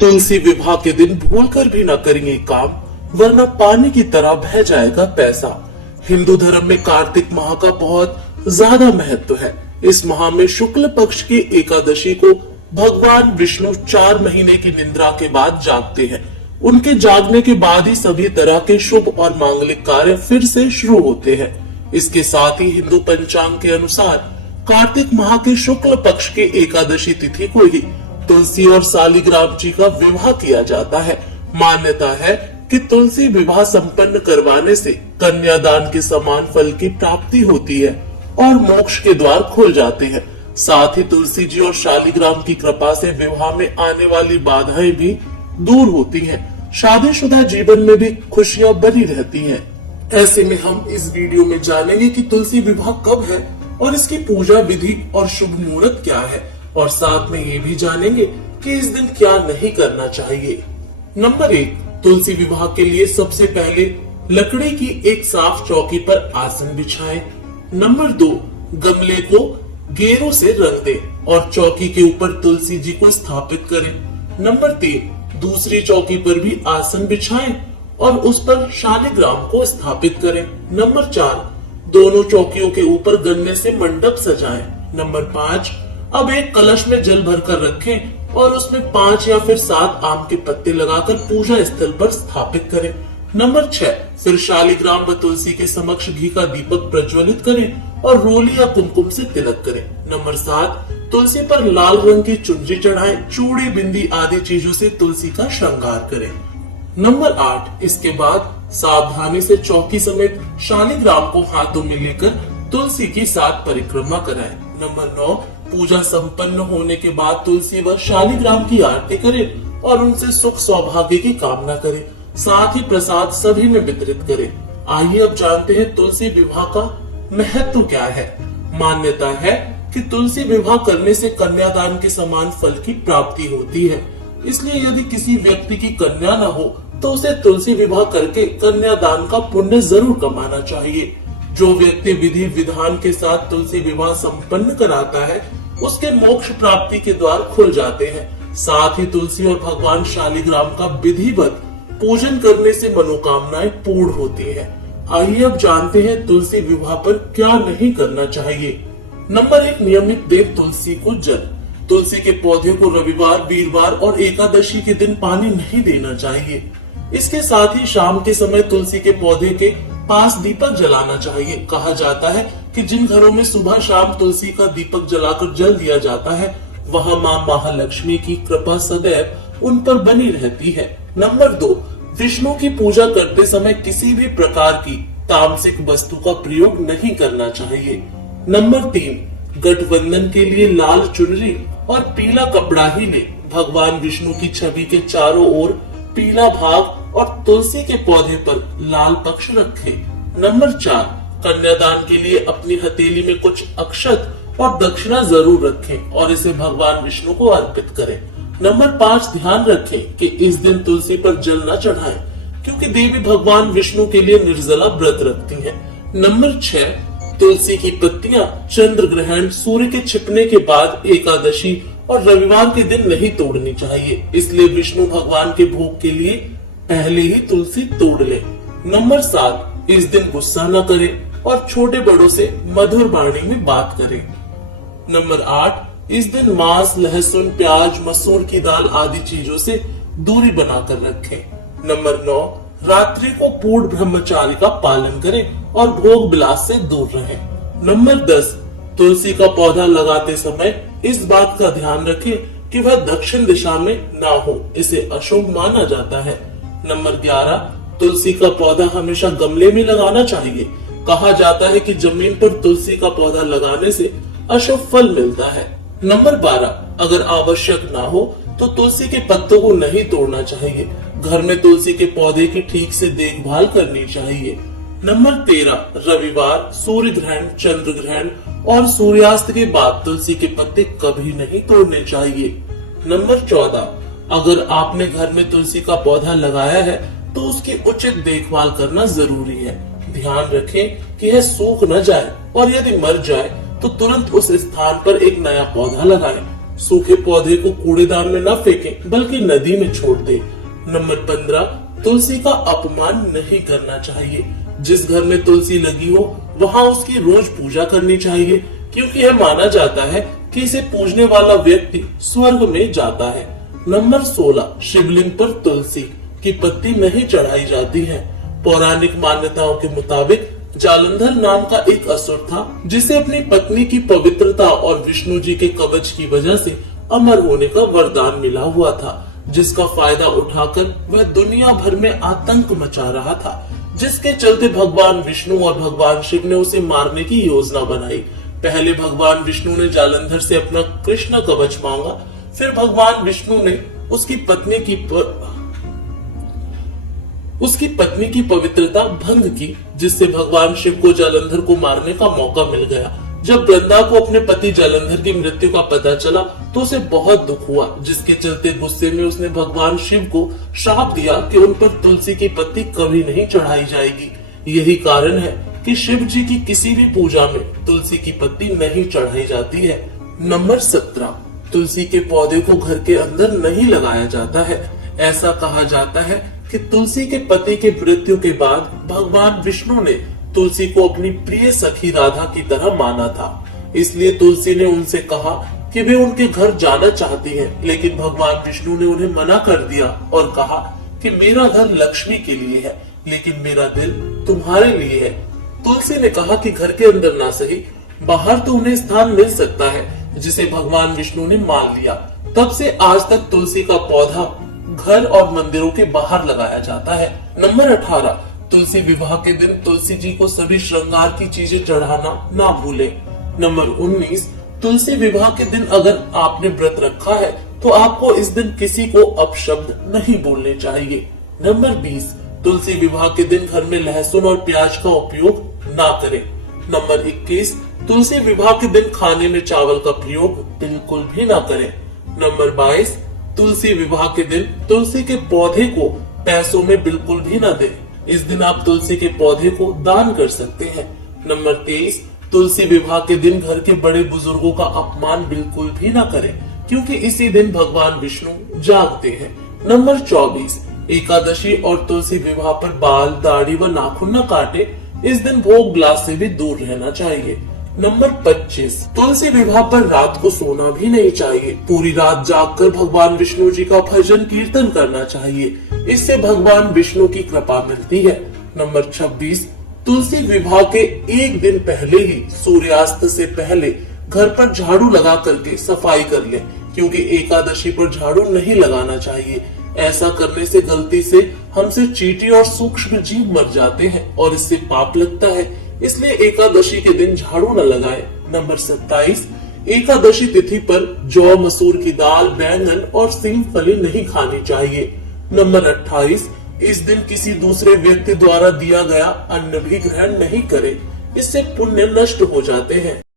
तुलसी विवाह के दिन भूलकर भी न करेंगे काम, वरना पानी की तरह बह जाएगा पैसा। हिंदू धर्म में कार्तिक माह का बहुत ज्यादा महत्व है। इस माह में शुक्ल पक्ष की एकादशी को भगवान विष्णु 4 महीने की निद्रा के बाद जागते हैं। उनके जागने के बाद ही सभी तरह के शुभ और मांगलिक कार्य फिर से शुरू होते हैं। इसके साथ ही हिंदू पंचांग के अनुसार कार्तिक माह के शुक्ल पक्ष के एकादशी तिथि को ही तुलसी और शालिग्राम जी का विवाह किया जाता है। मान्यता है कि तुलसी विवाह संपन्न करवाने से कन्यादान के समान फल की प्राप्ति होती है और मोक्ष के द्वार खुल जाते हैं। साथ ही तुलसी जी और शालिग्राम की कृपा से विवाह में आने वाली बाधाएं भी दूर होती हैं। शादीशुदा जीवन में भी खुशियां बनी रहती हैं। ऐसे में हम इस वीडियो में जानेंगे कि तुलसी विवाह कब है और इसकी पूजा विधि और शुभ मुहूर्त क्या है, और साथ में ये भी जानेंगे कि इस दिन क्या नहीं करना चाहिए। नंबर 1, तुलसी विवाह के लिए सबसे पहले लकड़ी की एक साफ चौकी पर आसन बिछाएं। नंबर 2, गमले को गेरों से रंग दें और चौकी के ऊपर तुलसी जी को स्थापित करें। नंबर 3, दूसरी चौकी पर भी आसन बिछाएं और उस पर शालिग्राम को स्थापित करें। नंबर 4, दोनों चौकियों के ऊपर गन्ने से मंडप सजाएं। नंबर 5, अब एक कलश में जल भरकर रखें और उसमें 5 या फिर 7 आम के पत्ते लगाकर पूजा स्थल पर स्थापित करें। नंबर 6, फिर शालिग्राम व तुलसी के समक्ष घी का दीपक प्रज्वलित करें और रोली या कुमकुम से तिलक करें। नंबर 7, तुलसी पर लाल रंग की चुनरी चढ़ाएं, चूड़ी बिंदी आदि चीजों से तुलसी का श्रृंगार करें। नंबर 8, इसके बाद सावधानी से चौकी समेत शालिग्राम को हाथों में लेकर तुलसी की 7 परिक्रमा कराएं। नंबर 9, पूजा संपन्न होने के बाद तुलसी व शालिग्राम की आरती करें और उनसे सुख सौभाग्य की कामना करें। साथ ही प्रसाद सभी में वितरित करें। आइए अब जानते हैं तुलसी विवाह का महत्व क्या है। मान्यता है कि तुलसी विवाह करने से कन्यादान के समान फल की प्राप्ति होती है। इसलिए यदि किसी व्यक्ति की कन्या न हो तो उसे तुलसी विवाह करके कन्यादान का पुण्य जरूर कमाना चाहिए। जो व्यक्ति विधि विधान के साथ तुलसी विवाह संपन्न कराता है उसके मोक्ष प्राप्ति के द्वार खुल जाते हैं। साथ ही तुलसी और भगवान शालिग्राम का विधिवत पूजन करने से मनोकामनाएं पूर्ण होती हैं। आइए अब जानते हैं तुलसी विवाह पर क्या नहीं करना चाहिए। नंबर 1, नियमित दें तुलसी को जल। तुलसी के पौधे को रविवार, वीरवार और एकादशी के दिन पानी नहीं देना चाहिए। इसके साथ ही शाम के समय तुलसी के पौधे के पास दीपक जलाना चाहिए। कहा जाता है कि जिन घरों में सुबह शाम तुलसी का दीपक जलाकर जल दिया जाता है वहां मां महालक्ष्मी की कृपा सदैव उन पर बनी रहती है। नंबर 2, विष्णु की पूजा करते समय किसी भी प्रकार की तामसिक वस्तु का प्रयोग नहीं करना चाहिए। नंबर 3, गठबंधन के लिए लाल चुनरी और पीला कपड़ा ही ले। भगवान विष्णु की छवि के चारों ओर पीला भाग और तुलसी के पौधे पर लाल पक्ष रखें। नंबर 4, कन्यादान के लिए अपनी हथेली में कुछ अक्षत और दक्षिणा जरूर रखें और इसे भगवान विष्णु को अर्पित करें। नंबर 5, ध्यान रखें कि इस दिन तुलसी पर जल न चढ़ाएं, क्योंकि देवी भगवान विष्णु के लिए निर्जला व्रत रखती हैं। नंबर 6, तुलसी की पत्तियां चंद्र ग्रहण, सूर्य के छिपने के बाद, एकादशी और रविवार के दिन नहीं तोड़नी चाहिए। इसलिए विष्णु भगवान के भोग के लिए पहले ही तुलसी तोड़ ले। नंबर 7, इस दिन गुस्सा न करें और छोटे बड़ों से मधुर वाणी में बात करें। नंबर 8, इस दिन मांस, लहसुन, प्याज, मसूर की दाल आदि चीजों से दूरी बनाकर रखें। नंबर 9, रात्रि को पूर्ण ब्रह्मचार्य का पालन करें और भोग विलास से दूर रहें। नंबर 10, तुलसी का पौधा लगाते समय इस बात का ध्यान रखें कि वह दक्षिण दिशा में ना हो, इसे अशुभ माना जाता है। नंबर 11, तुलसी का पौधा हमेशा गमले में लगाना चाहिए। कहा जाता है कि जमीन पर तुलसी का पौधा लगाने से अशुभ फल मिलता है। नंबर 12, अगर आवश्यक ना हो तो तुलसी के पत्तों को नहीं तोड़ना चाहिए। घर में तुलसी के पौधे की ठीक से देखभाल करनी चाहिए। नंबर 13, रविवार, सूर्य ग्रहण, चंद्र ग्रहण और सूर्यास्त के बाद तुलसी के पत्ते कभी नहीं तोड़ने चाहिए। नंबर 14, अगर आपने घर में तुलसी का पौधा लगाया है तो उसकी उचित देखभाल करना जरूरी है। ध्यान रखें कि यह सूख न जाए और यदि मर जाए तो तुरंत उस स्थान पर एक नया पौधा लगाएं। सूखे पौधे को कूड़ेदान में न फेंकें बल्कि नदी में छोड़ दें। नंबर 15, तुलसी का अपमान नहीं करना चाहिए। जिस घर में तुलसी लगी हो वहाँ उसकी रोज पूजा करनी चाहिए, क्योंकि यह माना जाता है कि इसे पूजने वाला व्यक्ति स्वर्ग में जाता है। नंबर 16, शिवलिंग पर तुलसी की पत्ती नहीं चढ़ाई जाती है। पौराणिक मान्यताओं के मुताबिक जालंधर नाम का एक असुर था, जिसे अपनी पत्नी की पवित्रता और विष्णु जी के कवच की वजह से अमर होने का वरदान मिला हुआ था, जिसका फायदा उठाकर वह दुनिया भर में आतंक मचा रहा था, जिसके चलते भगवान विष्णु और भगवान शिव ने उसे मारने की योजना बनाई। पहले भगवान विष्णु ने जालंधर से अपना कृष्ण कवच मांगा, फिर भगवान विष्णु ने उसकी पत्नी की पवित्रता भंग की, जिससे भगवान शिव को जालंधर को मारने का मौका मिल गया। जब वृंदा को अपने पति जालंधर की मृत्यु का पता चला तो उसे बहुत दुख हुआ, जिसके चलते गुस्से में उसने भगवान शिव को श्राप दिया कि उन पर तुलसी की पत्ती कभी नहीं चढ़ाई जाएगी। यही कारण है कि शिव जी की किसी भी पूजा में तुलसी की पत्ती नहीं चढ़ाई जाती है। नंबर 17, तुलसी के पौधे को घर के अंदर नहीं लगाया जाता है। ऐसा कहा जाता है कि तुलसी के पति के मृत्यु के बाद भगवान विष्णु ने तुलसी को अपनी प्रिय सखी राधा की तरह माना था, इसलिए तुलसी ने उनसे कहा कि वे उनके घर जाना चाहती हैं, लेकिन भगवान विष्णु ने उन्हें मना कर दिया और कहा कि मेरा घर लक्ष्मी के लिए है, लेकिन मेरा दिल तुम्हारे लिए है। तुलसी ने कहा कि घर के अंदर ना सही, बाहर तो उन्हें स्थान मिल सकता है, जिसे भगवान विष्णु ने मान लिया। तब से आज तक तुलसी का पौधा घर और मंदिरों के बाहर लगाया जाता है। नंबर 18, तुलसी विवाह के दिन तुलसी जी को सभी श्रृंगार की चीजें चढ़ाना ना भूले। नंबर 19, तुलसी विवाह के दिन अगर आपने व्रत रखा है तो आपको इस दिन किसी को अपशब्द नहीं बोलने चाहिए। नंबर 20, तुलसी विवाह के दिन घर में लहसुन और प्याज का उपयोग ना करें। नंबर 21, तुलसी विवाह के दिन खाने में चावल का प्रयोग बिल्कुल भी ना करें। नंबर 22, तुलसी विवाह के दिन तुलसी के पौधे को पैसों में बिल्कुल भी ना दें। इस दिन आप तुलसी के पौधे को दान कर सकते हैं। नंबर 23, तुलसी विवाह के दिन घर के बड़े बुजुर्गों का अपमान बिल्कुल भी ना करें, क्योंकि इसी दिन भगवान विष्णु जागते हैं। नंबर 24, एकादशी और तुलसी विवाह पर बाल, दाढ़ी व नाखून न काटे। इस दिन भोग ग्लास से भी दूर रहना चाहिए। नंबर 25, तुलसी विवाह पर रात को सोना भी नहीं चाहिए। पूरी रात जागकर भगवान विष्णु जी का भजन कीर्तन करना चाहिए, इससे भगवान विष्णु की कृपा मिलती है। नंबर 26, तुलसी विवाह के एक दिन पहले ही सूर्यास्त से पहले घर पर झाड़ू लगा करके सफाई कर ले, क्योंकि एकादशी पर झाड़ू नहीं लगाना चाहिए। ऐसा करने से गलती से हमसे चींटी और सूक्ष्म जीव मर जाते हैं और इससे पाप लगता है, इसलिए एकादशी के दिन झाड़ू न लगाएं। नंबर 27, एकादशी तिथि पर जौ, मसूर की दाल, बैंगन और मूंगफली नहीं खानी चाहिए। नंबर 28, इस दिन किसी दूसरे व्यक्ति द्वारा दिया गया अन्न भी ग्रहण नहीं करें, इससे पुण्य नष्ट हो जाते हैं।